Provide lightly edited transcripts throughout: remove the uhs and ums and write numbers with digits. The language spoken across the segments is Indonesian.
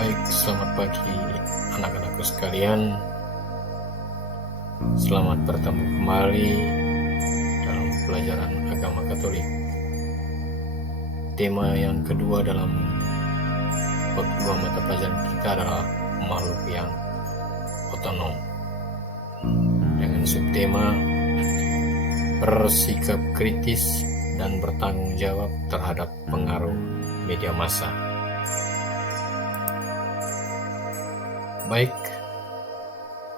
Baik, selamat pagi anak-anakku sekalian. Selamat bertemu kembali dalam pelajaran agama Katolik. Tema yang kedua dalam bab 2 mata pelajaran kita adalah makhluk yang otonom, dengan subtema bersikap kritis dan bertanggung jawab terhadap pengaruh media massa. Baik,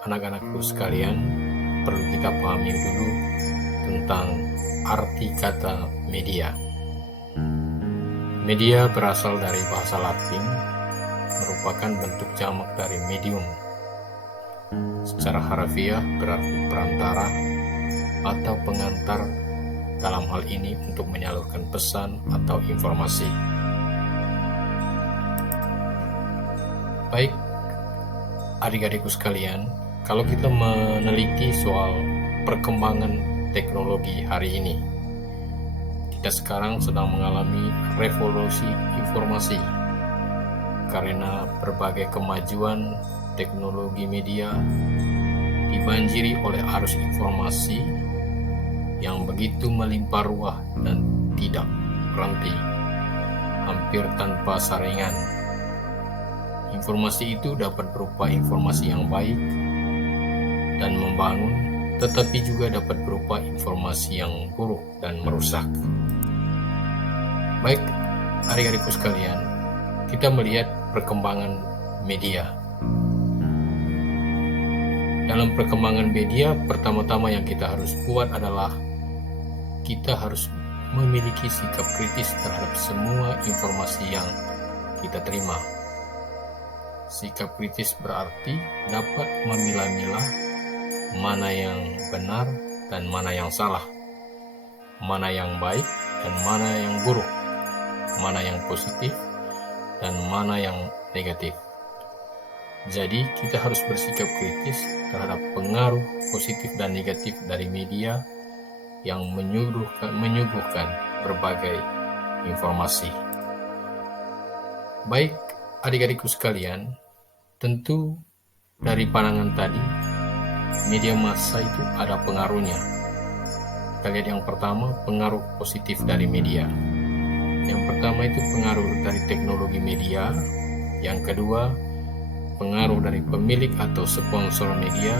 anak-anakku sekalian, perlu kita pahami dulu tentang arti kata media. Media berasal dari bahasa Latin, merupakan bentuk jamak dari medium. Secara harfiah berarti perantara atau pengantar, dalam hal ini untuk menyalurkan pesan atau informasi. Baik, adik-adikku sekalian, kalau kita meneliti soal perkembangan teknologi hari ini, kita sekarang sedang mengalami revolusi informasi karena berbagai kemajuan teknologi media dibanjiri oleh arus informasi yang begitu melimpah ruah dan tidak berhenti, hampir tanpa saringan. Informasi itu dapat berupa informasi yang baik dan membangun, tetapi juga dapat berupa informasi yang buruk dan merusak. Baik, adik-adikku sekalian, kita melihat perkembangan media. Dalam perkembangan media, pertama-tama yang kita harus buat adalah kita harus memiliki sikap kritis terhadap semua informasi yang kita terima. Sikap kritis berarti dapat memilah-milah mana yang benar dan mana yang salah, mana yang baik dan mana yang buruk, mana yang positif dan mana yang negatif. Jadi kita harus bersikap kritis terhadap pengaruh positif dan negatif dari media yang menyuguhkan berbagai informasi. Baik, adik-adikku sekalian, tentu dari pandangan tadi, media massa itu ada pengaruhnya. Kita lihat yang pertama, pengaruh positif dari media. Yang pertama itu pengaruh dari teknologi media. Yang kedua, pengaruh dari pemilik atau sponsor media.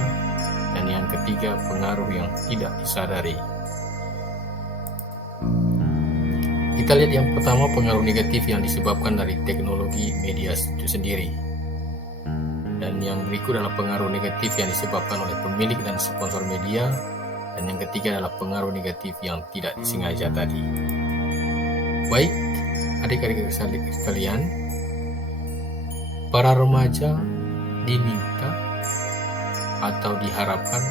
Dan yang ketiga, pengaruh yang tidak disadari. Kita lihat yang pertama, pengaruh negatif yang disebabkan dari teknologi media itu sendiri. Dan yang berikut adalah pengaruh negatif yang disebabkan oleh pemilik dan sponsor media. Dan yang ketiga adalah pengaruh negatif yang tidak disengaja tadi. Baik, adik-adik sekalian, para remaja diminta atau diharapkan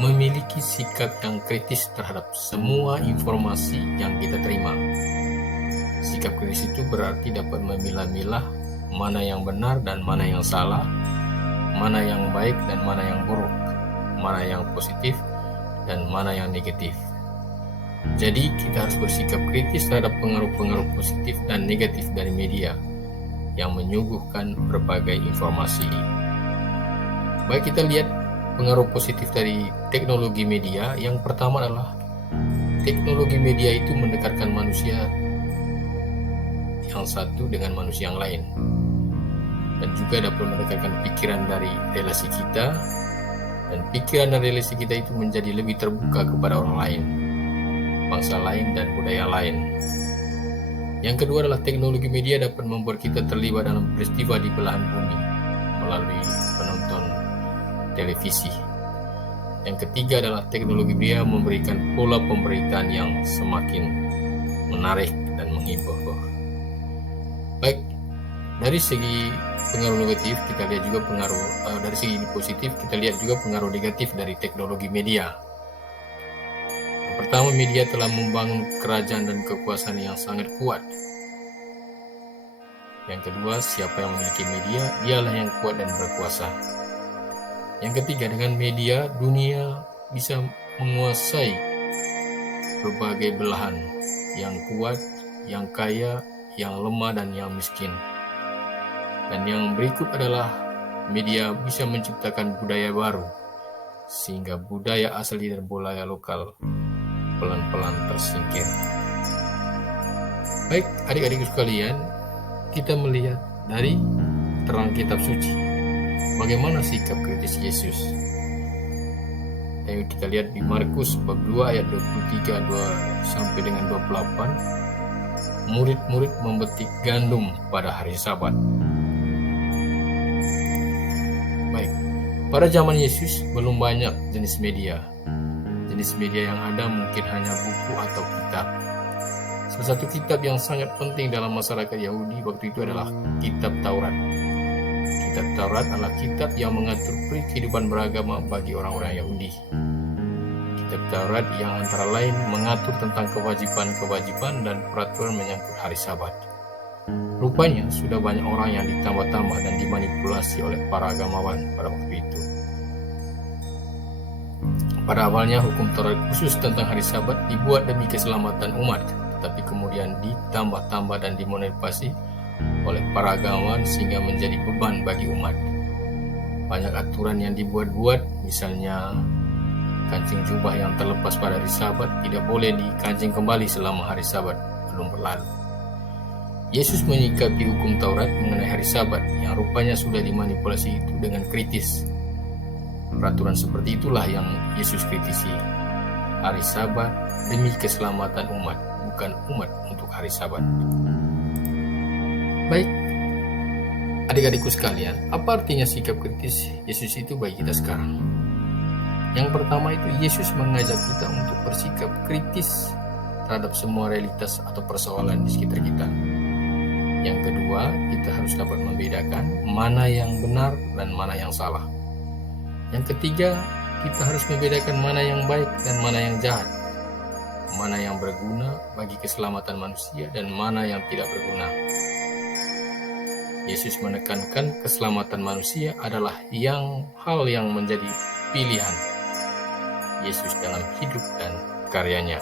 memiliki sikap yang kritis terhadap semua informasi yang kita terima. Sikap kritis itu berarti dapat memilah-milah mana yang benar dan mana yang salah, mana yang baik dan mana yang buruk, mana yang positif dan mana yang negatif. Jadi kita harus bersikap kritis terhadap pengaruh-pengaruh positif dan negatif dari media yang menyuguhkan berbagai informasi. Baik, kita lihat pengaruh positif dari teknologi media. Yang pertama adalah teknologi media itu mendekatkan manusia yang satu dengan manusia yang lain, dan juga dapat mendekatkan pikiran dari relasi kita, dan pikiran dan relasi kita itu menjadi lebih terbuka kepada orang lain, bangsa lain dan budaya lain. Yang kedua adalah teknologi media dapat membuat kita terlibat dalam peristiwa di belahan bumi melalui penonton televisi. Yang ketiga adalah teknologi media memberikan pola pemberitaan yang semakin menarik dan menghibur. Baik, dari segi pengaruh negatif kita lihat juga pengaruh dari segi positif kita lihat juga pengaruh negatif dari teknologi media. Yang pertama, media telah membangun kerajaan dan kekuasaan yang sangat kuat. Yang kedua, siapa yang memiliki media, dialah yang kuat dan berkuasa. Yang ketiga, dengan media dunia bisa menguasai berbagai belahan, yang kuat, yang kaya, yang lemah dan yang miskin. Dan yang berikut adalah media bisa menciptakan budaya baru, sehingga budaya asli dan budaya lokal pelan-pelan tersingkir. Baik, adik-adikku sekalian, kita melihat dari terang kitab suci bagaimana sikap kritis Yesus. Ayo kita lihat di Markus bab 2 ayat 23 sampai dengan 28. Murid-murid memetik gandum pada hari Sabat. Baik, pada zaman Yesus belum banyak jenis media. Jenis media yang ada mungkin hanya buku atau kitab. Salah satu kitab yang sangat penting dalam masyarakat Yahudi waktu itu adalah kitab Taurat. Kitab Taurat adalah kitab yang mengatur kehidupan beragama bagi orang-orang Yahudi. Kitab Taurat yang antara lain mengatur tentang kewajiban-kewajiban dan peraturan menyangkut hari Sabat. Rupanya sudah banyak orang yang ditambah-tambah dan dimanipulasi oleh para agamawan pada waktu itu. Pada awalnya hukum Taurat khusus tentang hari Sabat dibuat demi keselamatan umat, tetapi kemudian ditambah-tambah dan dimanipulasi oleh para agamawan sehingga menjadi beban bagi umat. Banyak aturan yang dibuat-buat, misalnya kancing jubah yang terlepas pada hari Sabat tidak boleh dikancing kembali selama hari Sabat belum berlalu. Yesus menyikapi hukum Taurat mengenai hari Sabat yang rupanya sudah dimanipulasi itu dengan kritis. Peraturan seperti itulah yang Yesus kritisi. Hari Sabat demi keselamatan umat, bukan umat untuk hari Sabat. Baik, adik-adikku sekalian, apa artinya sikap kritis Yesus itu bagi kita sekarang? Yang pertama itu Yesus mengajak kita untuk bersikap kritis terhadap semua realitas atau persoalan di sekitar kita. Yang kedua, kita harus dapat membedakan mana yang benar dan mana yang salah. Yang ketiga, kita harus membedakan mana yang baik dan mana yang jahat, mana yang berguna bagi keselamatan manusia dan mana yang tidak berguna. Yesus menekankan keselamatan manusia adalah hal yang menjadi pilihan Yesus dalam hidup dan karyanya.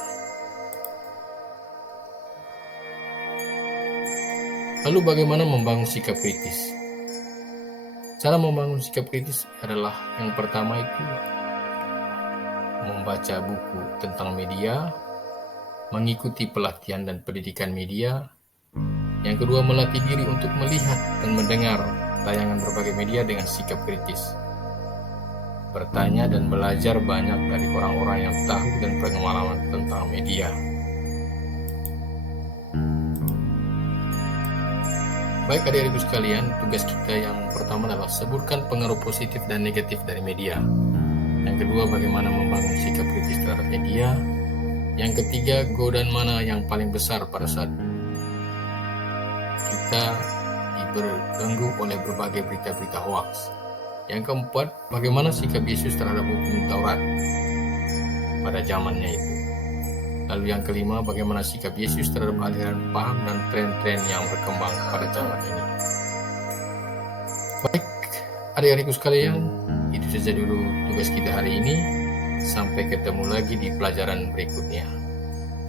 Lalu bagaimana membangun sikap kritis? Cara membangun sikap kritis adalah yang pertama itu membaca buku tentang media, mengikuti pelatihan dan pendidikan media. Yang kedua, melatih diri untuk melihat dan mendengar tayangan berbagai media dengan sikap kritis. Bertanya dan belajar banyak dari orang-orang yang tahu dan berpengalaman tentang media. Baik adik-adikku sekalian, tugas kita yang pertama adalah sebutkan pengaruh positif dan negatif dari media. Yang kedua, bagaimana membangun sikap kritis terhadap media. Yang ketiga, godaan mana yang paling besar pada saat kita dibelenggu oleh berbagai berita-berita hoaks. Yang keempat, bagaimana sikap Yesus terhadap hukum Taurat pada zamannya itu. Lalu yang kelima, bagaimana sikap Yesus terhadap aliran paham dan tren-tren yang berkembang pada zaman ini. Baik, adik-adikku sekalian, itu saja dulu tugas kita hari ini. Sampai ketemu lagi di pelajaran berikutnya.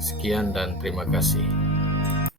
Sekian dan terima kasih.